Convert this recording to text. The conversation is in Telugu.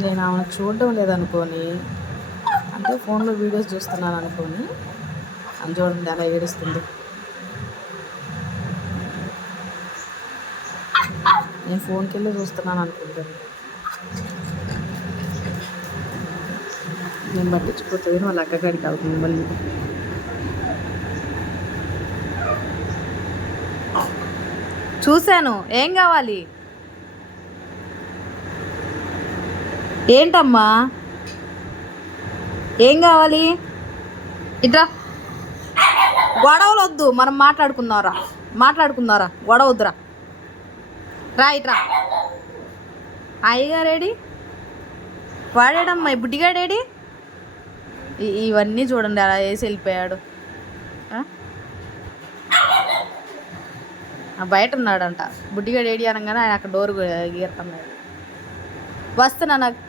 నేను ఆమెను చూడడం లేదనుకొని, అంటే ఫోన్లో వీడియోస్ చూస్తున్నాను అనుకొని, అని చూడండి అలా ఏడుస్తుంది. నేను ఫోన్కి వెళ్ళి చూస్తున్నాను అనుకుంటుంది. నేను పట్టించుకోతుంది, వాళ్ళ అక్కడికి వెళ్తుంది మళ్ళీ. చూశాను. ఏం కావాలి? ఏంటమ్మా, ఏం కావాలి? ఇట్రా, గొడవలు వద్దు, మనం మాట్లాడుకుందారా, గొడవ వద్దురా. రా ఇట్రా. అయ్యగారేడి? వాడాడమ్మా ఈ బుడ్డిగాడేడి? ఇవన్నీ చూడండి అలా వేసి వెళ్ళిపోయాడు. బయట ఉన్నాడంట బుడ్డిగాడు. ఏడి అనగానే ఆయన అక్కడ డోర్ గీరుతున్నాడు. వస్తున్నా నాకు